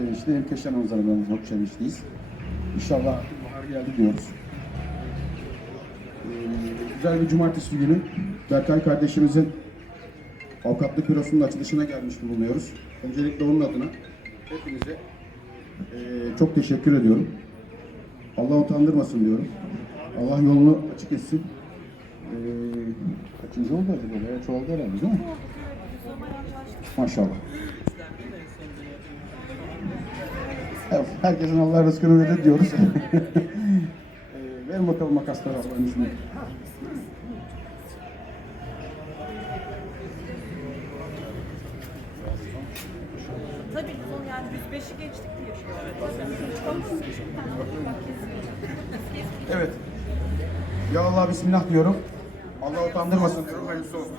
sevinçli hem Keşan manzaralarımız çok sevinçliyiz. İnşallah bahar geldi diyoruz. Ee, güzel bir cumartesi günü Berkay kardeşimizin avukatlık bürosunun açılışına gelmiş bulunuyoruz. Öncelikle onun adına hepinize ee, çok teşekkür ediyorum. Allah utandırmasın diyorum. Allah yolunu açık etsin. Ee, kaçıncı oldu acaba? Bayağı çoğaldı herhalde değil mi? Maşallah. Evet, herkesin Allah rızkını verir diyoruz. ee, verin bakalım makasları Allah'ın izniyle. Tabii onu yani 105'i geçtik diye. Evet. Ya Allah bismillah diyorum. Allah utandırmasın diyorum. Hayırlısı olsun.